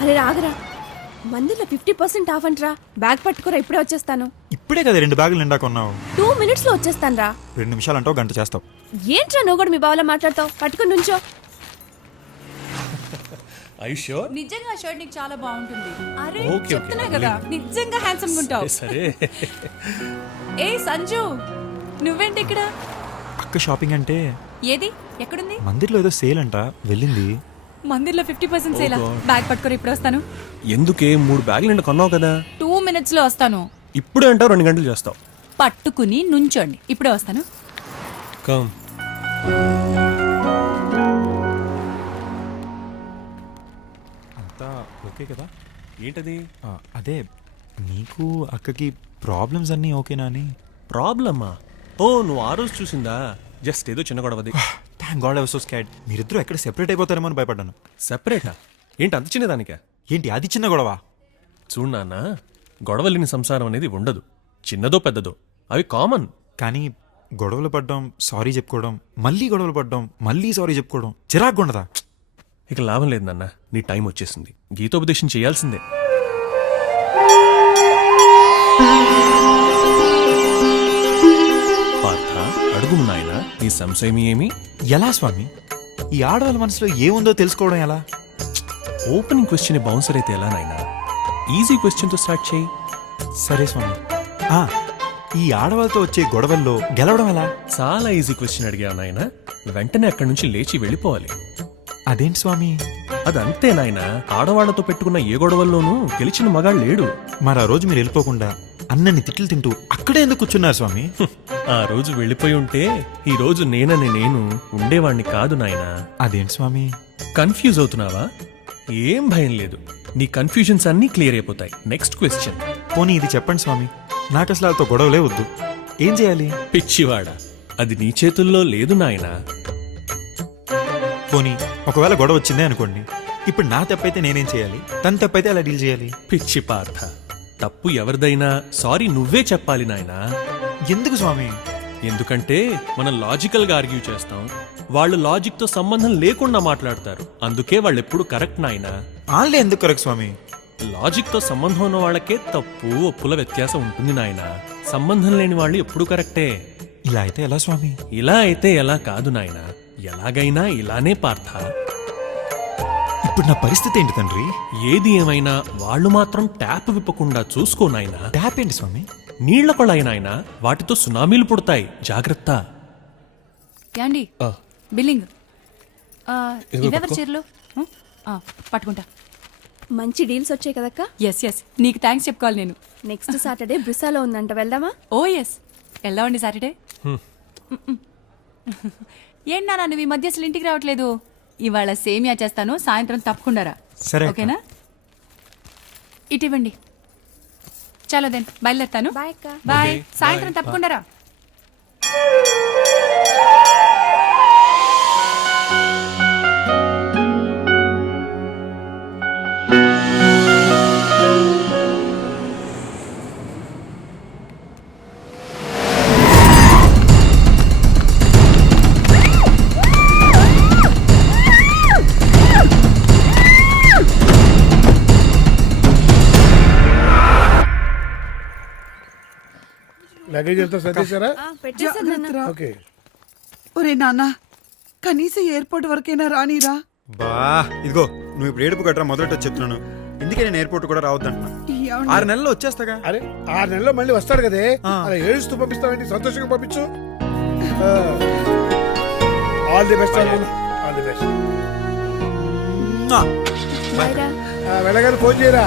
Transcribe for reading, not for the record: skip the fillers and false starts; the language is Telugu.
అరే రాగరా, మందిలో 50% ఆఫ్ అంటరా. బ్యాగ్ పట్టుకోరా, ఇప్పుడే వచ్చేస్తాను. ఇప్పుడే కదా 2 బ్యాగులు నిండా కొన్నావు. 2 minutes లో వచ్చేస్తాను రా. 2 నిమిషాలు అంటావు, గంట చేస్తావు. ఏంట్రా నువ్వు కూడా మీ బావలా మాట్లాడతావు? పట్టుకుని నుంచో. నిజంగా షర్ట్ నీకు చాలా బాగుంటుంది. అరే ఓకే, చెప్తున్నా ఓకే, కదా, నిజంగా హ్యాండ్సమ్ ఉంటావు. సరే ఏ సంజు, నువ్వేంటి ఇక్కడ? అక్క షాపింగ్ అంటే ఏది ఎక్కడుంది? మందిర్లో ఏదో సేల్ అంట, వెళ్ళింది. మందిర్లో 50% సేలా? బ్యాగ్ పట్టుకొని ఇప్పుడు వస్తాను. ఎందుకే 3 బ్యాగులు నిండా కొన్నావు కదా? 2 minutes లో వస్తాను. ఇప్పుడే అంటావు 2 గంటలు చేస్తావు. పట్టుకుని నుంచోండి, ఇప్పుడే వస్తాను. కమ్. అంతా ఓకే కదా? ఏంటది? అదే నీకు అక్కకి ప్రాబ్లమ్స్ అన్నీ ఓకేనా అని. ప్రాబ్లమా? ఓ, నువ్వు ఆ రోజు చూసిందా? జస్ట్ ఏదో చిన్న గొడవది. Thank God I was so scared. మీరిద్దరూ ఎక్కడ సెపరేట్ అయిపోతారేమో అని భయపడ్డాను. సెపరేటా? ఏంటి అంత చిన్నదానికా? ఏంటి అది చిన్న గొడవ? చూడు నాన్న, గొడవలేని సంసారం అనేది ఉండదు. చిన్నదో పెద్దదో అవి కామన్. కానీ గొడవలు పడ్డం, సారీ చెప్పుకోవడం, మళ్ళీ గొడవలు పడ్డం, మళ్ళీ సారీ చెప్పుకోవడం చిరాకు ఉండదా? ఇక లాభం లేదు నాన్న, నీ టైం వచ్చేసింది. గీతోపదేశం చేయాల్సిందే. పార్థ, అడుగు నాయనా, నీ సంశయం ఏమి? ఎలా స్వామి? ఈ ఆడవాళ్ళ మనసులో ఏముందో తెలుసుకోవడం ఎలా? ఓపెనింగ్ క్వశ్చన్ బౌన్సర్ అయితే ఎలా నాయనా? ఈజీ క్వశ్చన్ తో స్టార్ట్ చేయి. సరే స్వామి. ఈ ఆడవాళ్ళతో వచ్చే గొడవల్లో గెలవడం ఎలా? చాలా ఈజీ క్వశ్చన్ అడిగావు నాయనా. వెంటనే అక్కడి నుంచి లేచి వెళ్ళిపోవాలి. అదేంటి స్వామి? అదంతే నాయనా, ఆడవాళ్లతో పెట్టుకున్న ఏ గొడవల్లోనూ గెలిచిన మగాడు లేడు. మరి ఆ రోజు మీరు వెళ్ళిపోకుండా అన్నని తిట్లు తింటూ అక్కడే ఎందుకు కూర్చున్నారు స్వామి? ఆ రోజు వెళ్ళిపోయి ఉంటే ఈ రోజు నేనని నేను ఉండేవాణ్ణి కాదు నాయనా. అదేంటి స్వామి? కన్ఫ్యూజ్ అవుతున్నావా? ఏం భయం లేదు, నీ కన్ఫ్యూజన్స్ అన్నీ క్లియర్ అయిపోతాయి. Next question. పోనీ ఇది చెప్పండి స్వామి, నాకు అసలు వాళ్ళతో గొడవలే వద్దు, ఏం చేయాలి? పిచ్చివాడా, అది నీ చేతుల్లో లేదు నాయనా. పోనీ ఒకవేళ గొడవ వచ్చిందే అనుకోండి, ఇప్పుడు నా తప్పైతే నేనేం చేయాలి? తన తప్పైతే అలా డీల్ చేయాలి? పిచ్చి పార్థ, తప్పు ఎవరిదైనా సారీ నువ్వే చెప్పాలి నాయనా. ఎందుకు స్వామి? ఎందుకంటే మనం లాజికల్ గా ఆర్గ్యూ చేస్తాం, వాళ్ళు లాజిక్ తో సంబంధం లేకుండా మాట్లాడతారు. అందుకే వాళ్ళు ఎప్పుడు కరెక్ట్ నాయనా. వాళ్ళే ఎందుకు కరెక్ట్ స్వామి? లాజిక్ తో సంబంధం ఉన్న వాళ్ళకే తప్పు ఒప్పుల వ్యత్యాసం ఉంటుంది నాయనా. సంబంధం లేని వాళ్ళు ఎప్పుడు కరెక్టే. ఇలా అయితే ఎలా స్వామి? ఇలా అయితే ఎలా కాదు నాయనా, ఎలాగైనా ఇలానే పార్థ. ఇప్పుడు నా పరిస్థితి ఏంటి తండ్రి? ఏది ఏమైనా వాళ్ళు మాత్రం ట్యాప్ విప్పకుండా చూసుకో నాయనా. ట్యాప్ ఏంటి స్వామి? నీళ్ల కొళాయి నాయనా, వాటితో సునామీలు పుడతాయి, జాగ్రత్త. యాండి బిల్లింగ్. ఇవెవరి చీరలు? పట్టుకుంటా. మంచి డీల్స్ వచ్చాయి కదక్క. ఎస్, నీకు థ్యాంక్స్ చెప్పుకోవాలి నేను. నెక్స్ట్ సాటర్డే బ్రిసాలో ఉందంట, వెళ్దామా? ఓ ఎస్, వెళ్దామండి సాటర్డే. ఏంటి నాన్న నువ్వు ఈ మధ్య అసలు ఇంటికి రావట్లేదు? ఇవాళ సేమియా చేస్తాను, సాయంత్రం తప్పకుండా రా. సరే ఓకేనా? ఇటివ్వండి. చలో దెన్ బయలుదేరుతాను. బాయ్ అక్క. బాయ్. Okay, సాయంత్రం bye. తప్పకుండా రా. లగేజ్ అంతా సర్దేశారా? పెట్టేసాను నాన్న. ఓకే. ఒరే నాన్న, కనీసం ఎయిర్పోర్ట్ వరకైనా రానిరా. బా ఇదిగో, నువ్వు ఇప్పుడు ఏడుపు గట్రా మొదట చెప్తున్నాను. ఇందుకే నేను ఎయిర్పోర్ట్ కూడా రావద్దంటున్నా. ఏమండి? 6 నెలల్లో వచ్చేస్తాగా. అరే 6 నెలల్లో మళ్ళీ వస్తాడు కదే, ఆ. అలా ఏడుస్తూ పంపిస్తావేంటి? సంతోషంగా పంపించు. All the best, all the best. Bye రా. వెళ్ళగానే ఫోన్ చేయరా.